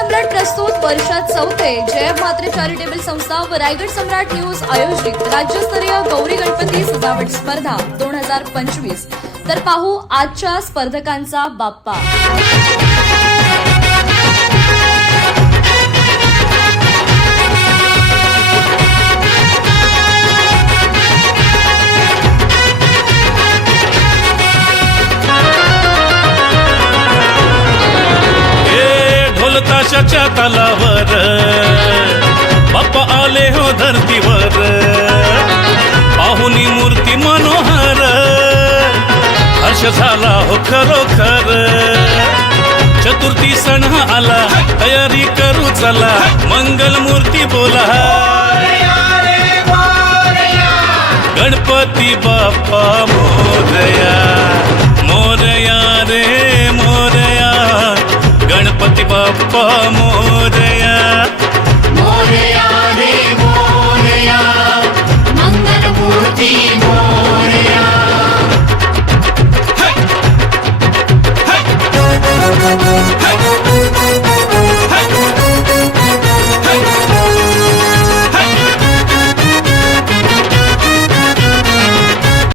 सम्राट प्रस्तुत वर्षात चौथे जय म्हात्रे चॅरिटेबल संस्था व रायगड सम्राट न्यूज आयोजित राज्यस्तरीय गौरी गणपती सजावट स्पर्धा 2025। तर पाहू आजच्या स्पर्धकांचा बाप्पा। ताशाच्या तालावर बाप्पा आले हो धरतीवर, पाहुनी मूर्ती मनोहर, हर्ष झाला हो खरोखर। चतुर्थी सण आला, तयारी करू चला, मंगल मूर्ती बोला, गणपती बाप्पा मोरया मोरया रे